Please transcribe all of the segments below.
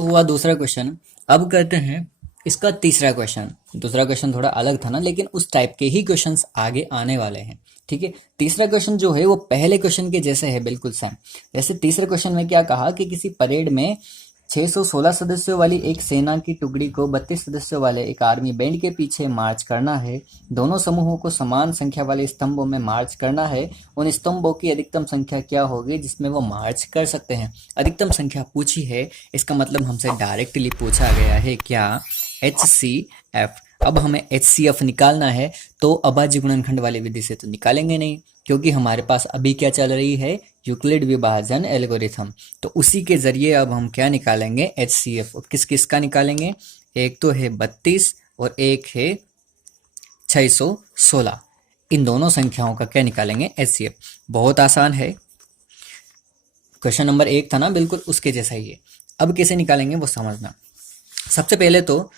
तो हुआ दूसरा क्वेश्चन। अब करते हैं इसका तीसरा क्वेश्चन। दूसरा क्वेश्चन थोड़ा अलग था ना, लेकिन उस टाइप के ही क्वेश्चंस आगे आने वाले हैं। ठीक है, तीसरा क्वेश्चन जो है वो पहले क्वेश्चन के जैसे है, बिल्कुल सेम। जैसे तीसरे क्वेश्चन में क्या कहा कि किसी परेड में 616 सदस्यों वाली एक सेना की टुकड़ी को 32 सदस्यों वाले एक आर्मी बैंड के पीछे मार्च करना है। दोनों समूहों को समान संख्या वाले स्तंभों में मार्च करना है। उन स्तंभों की अधिकतम संख्या क्या होगी जिसमें वो मार्च कर सकते हैं। अधिकतम संख्या पूछी है, इसका मतलब हमसे डायरेक्टली पूछा गया है क्या, HCF। अब हमें HCF निकालना है, तो अभाज्य गुणनखंड वाली विधि से तो निकालेंगे नहीं, क्योंकि हमारे पास अभी क्या चल रही है, यूक्लिड विभाजन एल्गोरिथम। तो उसी के जरिए अब हम क्या निकालेंगे, HCF। किस किस का निकालेंगे, एक तो है 32 और एक है 616। इन दोनों संख्याओं का क्या निकालेंगे, HCF। बहुत आसान है, क्वेश्चन नंबर 1 था ना, बिल्कुल उसके जैसा ही है। अब कैसे निकालेंगे वो समझना। सबसे पहले तो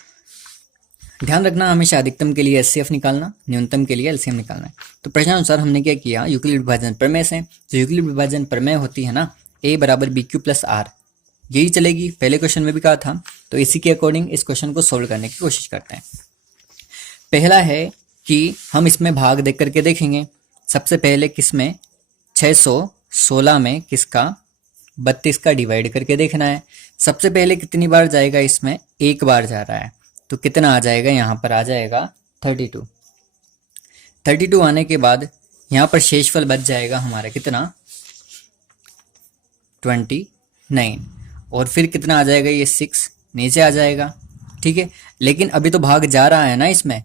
ध्यान रखना, हमेशा अधिकतम के लिए HCF निकालना, न्यूनतम के लिए LCM निकालना है। तो प्रश्नानुसार हमने क्या किया, यूक्लिड विभाजन प्रमेय से। जो यूक्लिड विभाजन प्रमेय होती है ना, A बराबर BQ प्लस R, यही चलेगी, पहले क्वेश्चन में भी कहा था। तो इसी के अकॉर्डिंग इस क्वेश्चन को सोल्व करने की कोशिश करते हैं। पहला है कि हम इसमें भाग देख करके देखेंगे। सबसे पहले किसमें, 616 में किसका, 32 का डिवाइड करके देखना है। सबसे पहले कितनी बार जाएगा, इसमें एक बार जा रहा है, तो कितना आ जाएगा, यहाँ पर आ जाएगा 32। 32 आने के बाद यहाँ पर शेषफल बच जाएगा हमारा कितना, 29। और फिर कितना आ जाएगा, ये 6 नीचे आ जाएगा। ठीक है, लेकिन अभी तो भाग जा रहा है ना, इसमें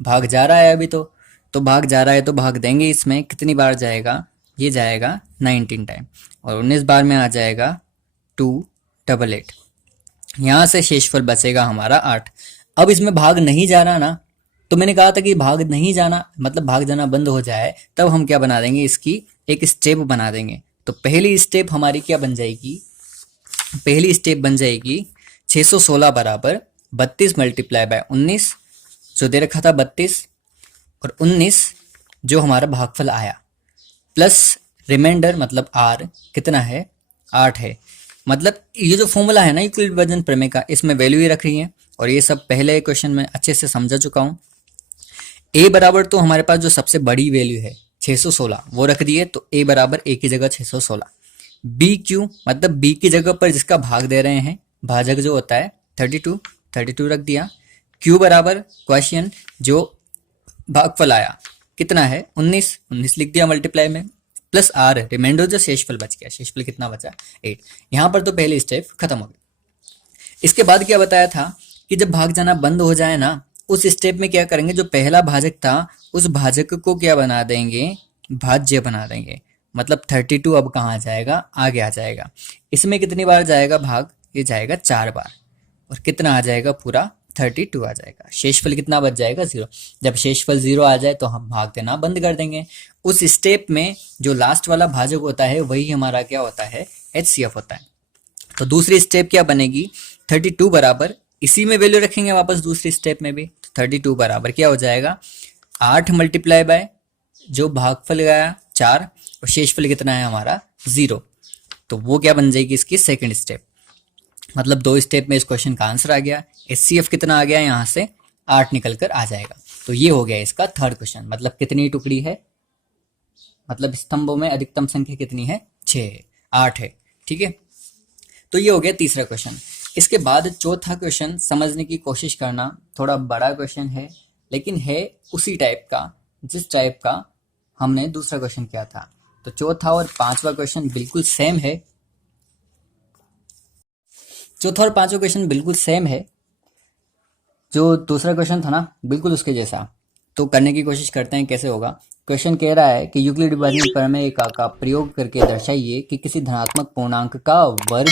भाग जा रहा है अभी तो भाग जा रहा है, तो भाग देंगे। इसमें कितनी बार जाएगा, ये जाएगा 19 टाइम, और 19 बार में आ जाएगा 288। यहाँ से शेषफल बचेगा हमारा 8। अब इसमें भाग नहीं जा रहा ना, तो मैंने कहा था कि भाग नहीं जाना मतलब भाग जाना बंद हो जाए, तब हम क्या बना देंगे, इसकी एक स्टेप बना देंगे। तो पहली स्टेप हमारी क्या बन जाएगी, पहली स्टेप बन जाएगी 616 बराबर 32 मल्टीप्लाई बाय 19, जो दे रखा था 32, और 19 जो हमारा भागफल आया, प्लस रिमाइंडर मतलब R कितना है, 8 है। मतलब ये जो फॉर्मूला है ना यूक्लिड विभाजन प्रमेय का, इसमें वैल्यू ही रख रही है, और ये सब पहले क्वेश्चन में अच्छे से समझा चुका हूँ। A बराबर तो हमारे पास जो सबसे बड़ी वैल्यू है 616 वो रख दिए, तो A बराबर A की जगह 616। BQ मतलब B की जगह पर जिसका भाग दे रहे हैं, भाजक जो होता है 32 रख दिया। Q बराबर क्वेश्चन जो भागफल आया कितना है, 19 लिख दिया मल्टीप्लाई में, प्लस R रिमाइंडर जो शेषफल बच गया, शेषफल कितना बचा, 8। यहाँ पर तो पहली स्टेप खत्म हो गई। इसके बाद क्या बताया था कि जब भाग जाना बंद हो जाए ना, उस स्टेप में क्या करेंगे, जो पहला भाजक था उस भाजक को क्या बना देंगे, भाज्य बना देंगे। मतलब 32 अब कहाँ जाएगा, आगे आ जाएगा। इसमें कितनी बार जाएगा भाग, ये जाएगा 4 बार, और कितना आ जाएगा, पूरा 32 आ जाएगा। शेषफल कितना बच जाएगा, 0। जब शेषफल 0 आ जाए तो हम भाग देना बंद कर देंगे। उस स्टेप में जो लास्ट वाला भाजक होता है वही हमारा क्या होता है, HCF होता है। तो दूसरी स्टेप क्या बनेगी, 32 बराबर, इसी में वैल्यू रखेंगे वापस दूसरी स्टेप में भी, तो 32 बराबर क्या हो जाएगा, 8 मल्टीप्लाई बाय जो भागफल गया 4, और शेषफल कितना है हमारा, 0। तो वो क्या बन जाएगी इसकी सेकंड स्टेप। मतलब 2 स्टेप में इस क्वेश्चन का आंसर आ गया। HCF कितना आ गया, यहाँ से 8 निकल कर आ जाएगा। तो ये हो गया इसका थर्ड क्वेश्चन। मतलब कितनी टुकड़ी है, मतलब स्तंभों में अधिकतम संख्या कितनी है, 6 है, 8 है। ठीक है, तो ये हो गया तीसरा क्वेश्चन। इसके बाद चौथा क्वेश्चन समझने की कोशिश करना, थोड़ा बड़ा क्वेश्चन है, लेकिन है उसी टाइप का जिस टाइप का हमने दूसरा क्वेश्चन किया था। तो चौथा और पांचवा क्वेश्चन बिल्कुल सेम है, चौथा और पांचवा क्वेश्चन बिल्कुल सेम है। जो दूसरा क्वेश्चन था ना, बिल्कुल उसके जैसा। तो करने की कोशिश करते हैं कैसे होगा। क्वेश्चन कह रहा है कि यूक्लिड विभाजन प्रमेय का प्रयोग करके दर्शाइए कि किसी धनात्मक पूर्णांक का वर्ग,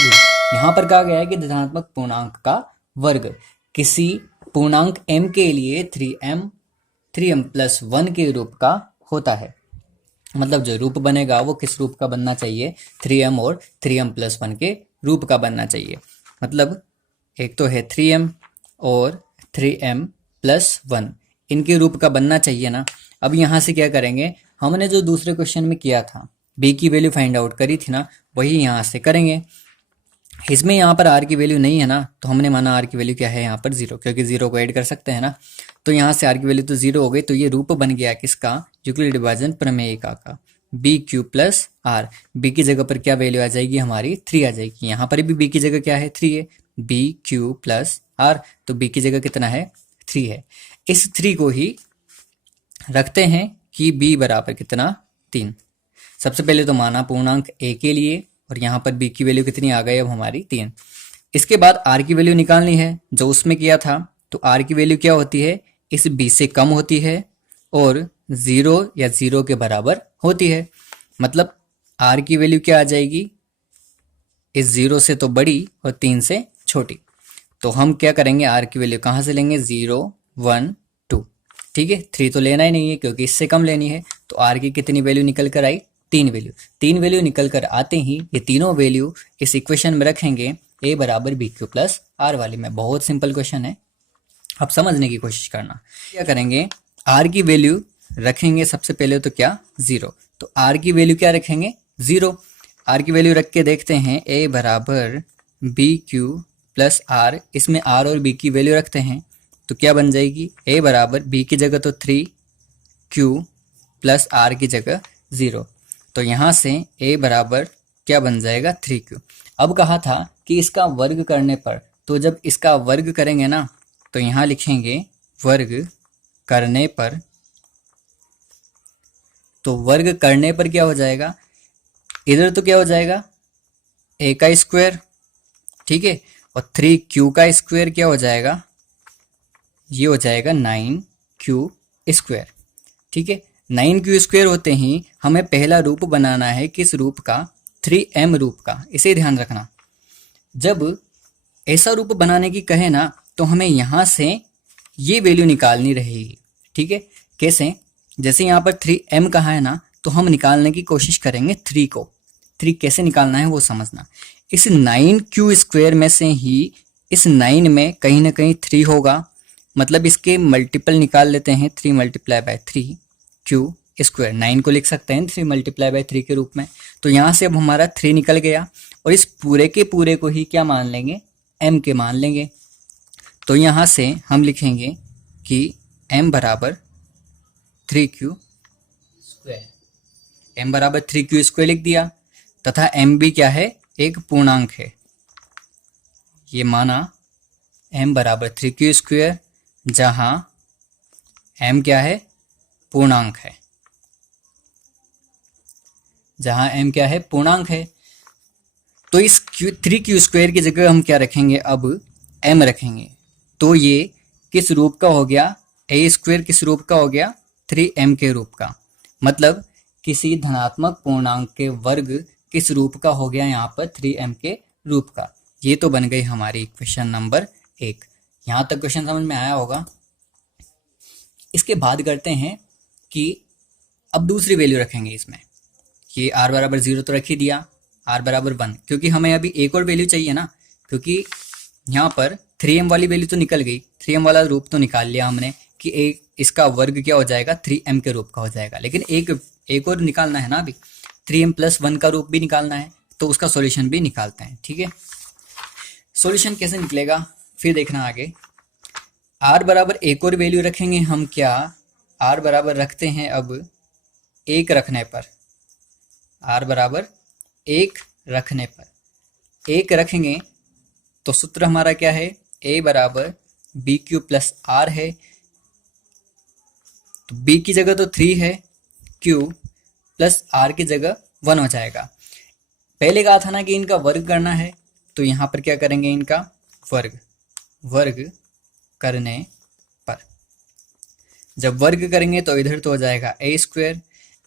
यहाँ पर कहा गया है कि धनात्मक पूर्णांक का वर्ग किसी पूर्णांक m के लिए 3m प्लस 1 के रूप का होता है। मतलब जो रूप बनेगा वो किस रूप का बनना चाहिए, 3m और 3m प्लस 1 के रूप का बनना चाहिए। मतलब एक तो है 3m और 3m प्लस 1, इनके रूप का बनना चाहिए ना। अब यहाँ से क्या करेंगे, हमने जो दूसरे क्वेश्चन में किया था, b की वैल्यू फाइंड आउट करी थी ना, वही यहाँ से करेंगे। इसमें यहाँ पर आर की वैल्यू नहीं है ना, तो हमने माना आर की वैल्यू क्या है यहाँ पर 0, क्योंकि 0 को ऐड कर सकते हैं ना। तो यहाँ से आर की वैल्यू तो 0 हो गई, तो ये रूप बन गया किसका, यूक्लिड विभाजन प्रमेय का b q plus r. B की जगह पर क्या वैल्यू आ जाएगी हमारी, 3 आ जाएगी। यहाँ पर भी बी की जगह क्या है, 3 है, बी क्यू प्लस आर, तो बी की जगह कितना है, 3 है। इस 3 को ही रखते हैं कि b बराबर कितना, 3। सबसे पहले तो माना पूर्णांक a के लिए, और यहाँ पर b की वैल्यू कितनी आ गई अब हमारी, 3। इसके बाद r की वैल्यू निकालनी है, जो उसमें किया था। तो r की वैल्यू क्या होती है, इस b से कम होती है और 0 या 0 के बराबर होती है। मतलब r की वैल्यू क्या आ जाएगी, इस 0 से तो बड़ी और 3 से छोटी। तो हम क्या करेंगे, r की वैल्यू कहाँ से लेंगे, 0 1 2, ठीक है। 3 तो लेना ही नहीं है क्योंकि इससे कम लेनी है। तो r की कितनी वैल्यू निकल कर आई, 3 वैल्यू। 3 वैल्यू निकल कर आते ही ये तीनों वैल्यू इस इक्वेशन में रखेंगे a बराबर बी क्यू प्लस आर वाली में। बहुत सिंपल क्वेश्चन है, अब समझने की कोशिश करना। क्या करेंगे, r की वैल्यू रखेंगे सबसे पहले तो क्या, 0। तो r की वैल्यू क्या रखेंगे, 0। r की वैल्यू रख के देखते हैं, a बराबर बी क्यू प्लस आर, इसमें r और b की वैल्यू रखते हैं तो क्या बन जाएगी, a बराबर b की जगह तो 3 q प्लस r की जगह 0। तो यहाँ से a बराबर क्या बन जाएगा, 3q। अब कहा था कि इसका वर्ग करने पर, तो जब इसका वर्ग करेंगे ना, तो यहाँ लिखेंगे वर्ग करने पर। तो वर्ग करने पर क्या हो जाएगा, इधर तो क्या हो जाएगा, a का स्क्वायर, ठीक है, और 3q का स्क्वायर क्या हो जाएगा, ये हो जाएगा 9q स्क्वायर, ठीक है। 9q स्क्वायर होते ही हमें पहला रूप बनाना है, किस रूप का, 3m रूप का। इसे ध्यान रखना, जब ऐसा रूप बनाने की कहे ना, तो हमें यहाँ से ये वैल्यू निकालनी रहेगी, ठीक है। कैसे, जैसे यहाँ पर 3m कहा है ना, तो हम निकालने की कोशिश करेंगे 3 को। 3 कैसे निकालना है वो समझना। इस 9q स्क्वायर में से ही इस 9 में कहीं ना कहीं 3 होगा, मतलब इसके मल्टीपल निकाल लेते हैं, 3 मल्टीप्लाई बाय 3q स्क्वायर। 9 को लिख सकते हैं 3 मल्टीप्लाई बाय 3 के रूप में। तो यहाँ से अब हमारा 3 निकल गया, और इस पूरे के पूरे को ही क्या मान लेंगे, m के मान लेंगे। तो यहाँ से हम लिखेंगे कि m बराबर 3q स्क्वायर, m बराबर 3q स्क्वायर लिख दिया, तथा m भी क्या है, एक पूर्णांक है। ये माना m बराबर 3q स्क्वायर, जहां m क्या है, पूर्णांक है, जहां m क्या है, पूर्णांक है। तो इस 3q स्क्वायर की जगह हम क्या रखेंगे, अब m रखेंगे। तो ये किस रूप का हो गया, a स्क्वायर किस रूप का हो गया, 3m के रूप का। मतलब किसी धनात्मक पूर्णांक के वर्ग किस रूप का हो गया, यहाँ पर 3m के रूप का। ये तो बन गई हमारी क्वेश्चन नंबर 1। यहाँ तक क्वेश्चन समझ में आया होगा। इसके बाद करते हैं कि अब दूसरी वैल्यू रखेंगे इसमें। ये r बराबर 0 तो रख ही दिया, r बराबर 1, क्योंकि हमें अभी एक और वैल्यू चाहिए ना, क्योंकि यहाँ पर 3m वाली वैल्यू तो निकल गई, 3m वाला रूप तो निकाल लिया हमने कि इसका वर्ग क्या हो जाएगा, 3m के रूप का हो जाएगा। लेकिन एक और निकालना है ना, अभी 3m प्लस 1 का रूप भी निकालना है, तो उसका सॉल्यूशन भी निकालते हैं, ठीक है। सॉल्यूशन कैसे निकलेगा फिर देखना आगे। r बराबर एक और वैल्यू रखेंगे हम, क्या, r बराबर रखते हैं अब 1 रखने पर, r बराबर 1 रखने पर 1 रखेंगे तो सूत्र हमारा क्या है, a बराबर बी क्यू प्लस आर है। तो b की जगह तो 3 है, q प्लस r की जगह 1 हो जाएगा। पहले कहा था ना कि इनका वर्ग करना है, तो यहाँ पर क्या करेंगे, इनका वर्ग करने पर। जब वर्ग करेंगे तो इधर तो हो जाएगा a स्क्वायर,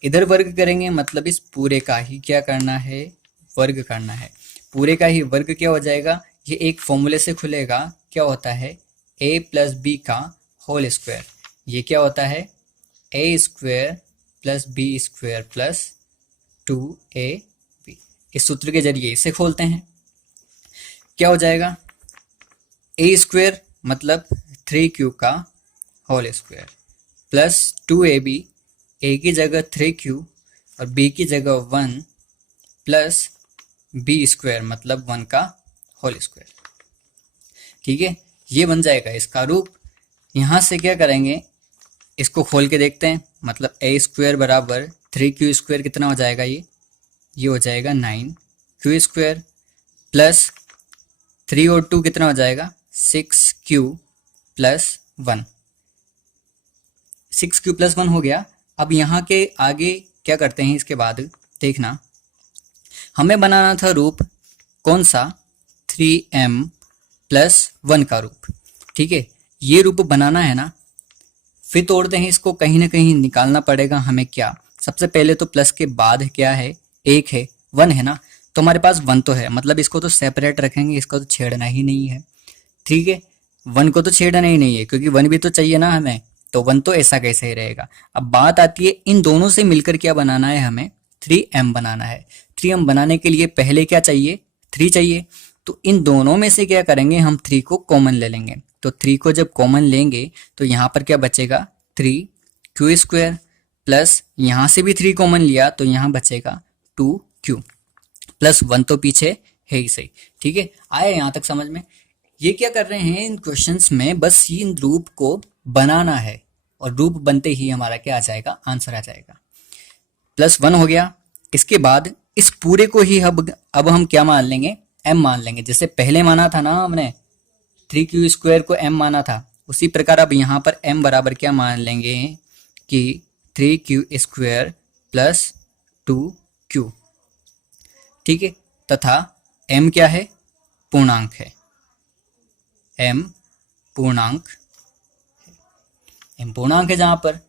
इधर वर्ग करेंगे मतलब इस पूरे का ही क्या करना है, वर्ग करना है। पूरे का ही वर्ग क्या हो जाएगा, ये एक फॉर्मूले से खुलेगा, क्या होता है, a प्लस बी का होल स्क्वायर। ये क्या होता है, a square plus b square plus 2ab। इस सूत्र के जरिए इसे खोलते हैं, क्या हो जाएगा, a स्क्वायर मतलब 3q का whole square plus 2ab, a की जगह 3q और b की जगह 1 प्लस b स्क्वायर मतलब 1 का होल स्क्वायर। ठीक है, ये बन जाएगा इसका रूप। यहाँ से क्या करेंगे, इसको खोल के देखते हैं, मतलब ए स्क्वायर बराबर 3q² कितना हो जाएगा, ये हो जाएगा 9q² प्लस 3 और 2 कितना हो जाएगा 6q प्लस 1। 6q प्लस 1 हो गया। अब यहाँ के आगे क्या करते हैं, इसके बाद देखना, हमें बनाना था रूप कौन सा, 3m प्लस 1 का रूप। ठीक है, ये रूप बनाना है ना, फिर तोड़ते हैं इसको, कहीं ना कहीं निकालना पड़ेगा हमें। क्या, सबसे पहले तो प्लस के बाद क्या है, 1 है, 1 है ना, तो हमारे पास 1 तो है, मतलब इसको तो सेपरेट रखेंगे, इसको तो छेड़ना ही नहीं है। ठीक है, 1 को तो छेड़ना ही नहीं है, क्योंकि 1 भी तो चाहिए ना हमें, तो 1 तो ऐसा कैसे ही रहेगा। अब बात आती है इन दोनों से मिलकर क्या बनाना है, हमें 3m बनाना है। 3m बनाने के लिए पहले क्या चाहिए, 3 चाहिए। तो इन दोनों में से क्या करेंगे, हम 3 को कॉमन ले लेंगे। तो 3 को जब कॉमन लेंगे तो यहाँ पर क्या बचेगा, 3q² प्लस यहाँ से भी 3 कॉमन लिया तो यहाँ बचेगा 2q प्लस 1 तो पीछे है ही सही। ठीक है, आया यहाँ तक समझ में। ये क्या कर रहे हैं इन क्वेश्चंस में, बस इन रूप को बनाना है, और रूप बनते ही हमारा क्या आ जाएगा, आंसर आ जाएगा। प्लस 1 हो गया। इसके बाद इस पूरे को ही अब हम क्या मान लेंगे, m मान लेंगे। जैसे पहले माना था ना हमने 3q² को m माना था, उसी प्रकार अब यहाँ पर m बराबर क्या मान लेंगे कि 3q² प्लस 2q। ठीक है, तथा m क्या है, पूर्णांक है, m पूर्णांक है। जहां पर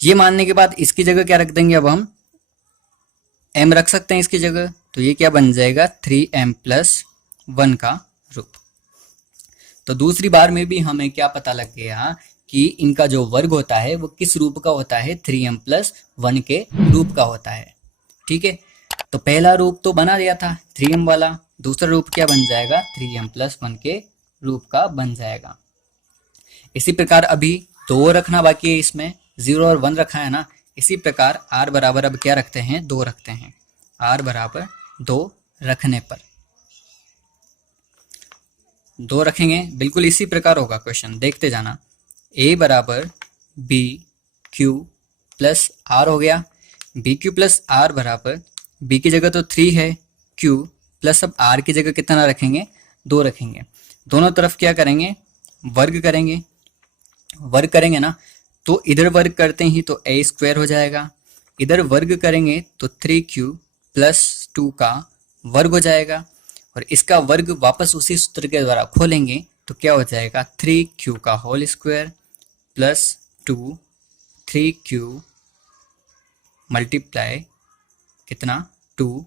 ये मानने के बाद इसकी जगह क्या रख देंगे, अब हम m रख सकते हैं इसकी जगह, तो ये क्या बन जाएगा 3m प्लस 1 का रूप। तो दूसरी बार में भी हमें क्या पता लग गया कि इनका जो वर्ग होता है वो किस रूप का होता है, 3m प्लस 1 के रूप का होता है। ठीक है, तो पहला रूप तो बना दिया था 3m वाला, दूसरा रूप क्या बन जाएगा, 3m प्लस 1 के रूप का बन जाएगा। इसी प्रकार अभी 2 रखना बाकी है, इसमें 0 और 1 रखा है ना, इसी प्रकार r बराबर अब क्या रखते हैं, 2 रखते हैं। r बराबर 2 रखने पर 2 रखेंगे, बिल्कुल इसी प्रकार होगा क्वेश्चन, देखते जाना। a बराबर b q प्लस r हो गया। बी क्यू प्लस आर बराबर, b की जगह तो 3 है, q प्लस अब r की जगह कितना रखेंगे, 2 रखेंगे। दोनों तरफ क्या करेंगे, वर्ग करेंगे। वर्ग करेंगे ना, तो इधर वर्ग करते ही तो a² हो जाएगा, इधर वर्ग करेंगे तो 3q प्लस 2 का वर्ग हो जाएगा, और इसका वर्ग वापस उसी सूत्र के द्वारा खोलेंगे तो क्या हो जाएगा, 3q का whole square plus 2 3q multiply कितना 2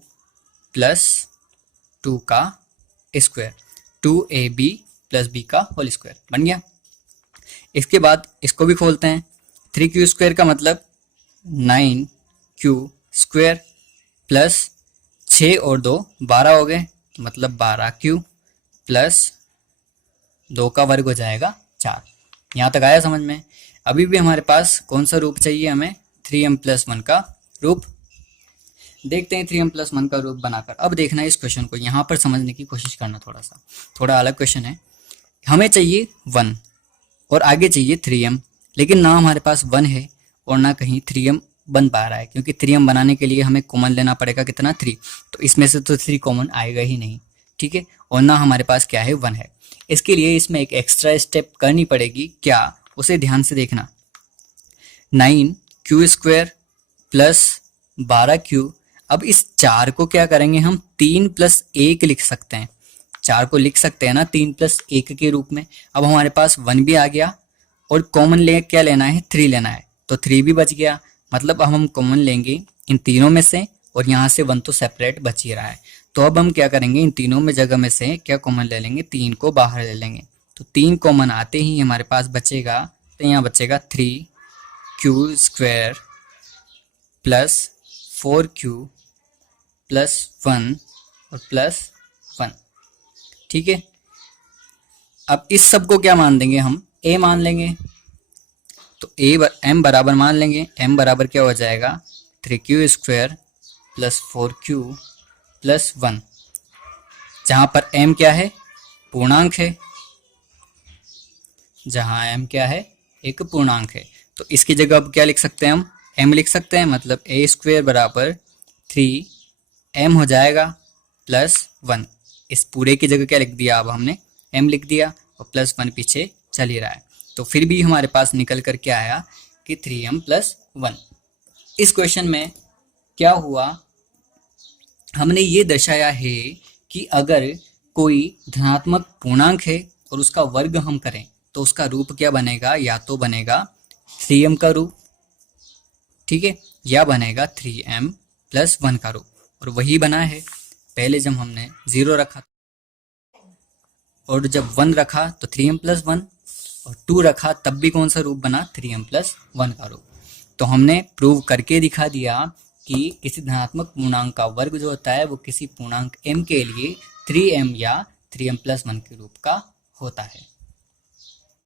प्लस 2 का स्क्वायर, 2ab प्लस b का होल स्क्वायर बन गया। इसके बाद इसको भी खोलते हैं, 3q² का मतलब 9q² प्लस 6 और 2 12 हो गए, तो मतलब 12q प्लस 2 का वर्ग हो जाएगा 4। यहाँ तक आया समझ में। अभी भी हमारे पास कौन सा रूप चाहिए, हमें 3m प्लस 1 का रूप। देखते हैं 3m प्लस 1 का रूप बनाकर। अब देखना है इस क्वेश्चन को, यहाँ पर समझने की कोशिश करना, थोड़ा अलग क्वेश्चन है। हमें चाहिए 1 और आगे चाहिए 3m, लेकिन ना हमारे पास 1 है और ना कहीं 3m बन पा रहा है, क्योंकि 3m बनाने के लिए हमें कॉमन लेना पड़ेगा कितना 3, तो इसमें से तो 3 कॉमन आएगा ही नहीं। ठीक है, और ना हमारे पास क्या है 1 है। इसके लिए इसमें एक एक्स्ट्रा स्टेप करनी पड़ेगी, क्या, उसे ध्यान से देखना। 9q² प्लस 12q, अब इस 4 को क्या करेंगे हम 3 प्लस 1 लिख सकते हैं, 4 को लिख सकते हैं ना 3 प्लस 1 के रूप में। अब हमारे पास 1 भी आ गया और कॉमन ले क्या लेना है, 3 लेना है, तो 3 भी बच गया। मतलब अब हम कॉमन लेंगे इन तीनों में से, और यहाँ से 1 तो सेपरेट बच ही रहा है, तो अब हम क्या करेंगे, इन तीनों में जगह में से क्या कॉमन ले लेंगे, 3 को बाहर ले लेंगे। तो 3 कॉमन आते ही हमारे पास बचेगा, तो यहाँ बचेगा 3q² प्लस 4q प्लस 1 और प्लस 1। ठीक है, अब इस सब को क्या मान देंगे हम, a मान लेंगे, तो m बराबर मान लेंगे। m बराबर क्या हो जाएगा 3q² प्लस 4q प्लस 1। जहां पर m क्या है, पूर्णांक है, जहां m क्या है, एक पूर्णांक है। तो इसकी जगह अब क्या लिख सकते हैं हम, m लिख सकते हैं, मतलब a स्क्वेयर बराबर 3m हो जाएगा प्लस 1। इस पूरे की जगह क्या लिख दिया, अब हमने m लिख दिया और प्लस 1 पीछे चल ही रहा है। तो फिर भी हमारे पास निकल कर क्या आया कि 3m प्लस 1। इस क्वेश्चन में क्या हुआ, हमने ये दर्शाया है कि अगर कोई धनात्मक पूर्णांक है और उसका वर्ग हम करें तो उसका रूप क्या बनेगा, या तो बनेगा 3m का रूप, ठीक है, या बनेगा 3m प्लस 1 का रूप। और वही बना है पहले जब हमने 0 रखा और जब 1 रखा तो 3m प्लस 1, और 2 रखा तब भी कौन सा रूप बना, 3m प्लस 1 का रूप। तो हमने प्रूव करके दिखा दिया कि किसी धनात्मक पूर्णांक का वर्ग जो होता है वो किसी पूर्णांक m के लिए 3m या 3m प्लस 1 के रूप का होता है।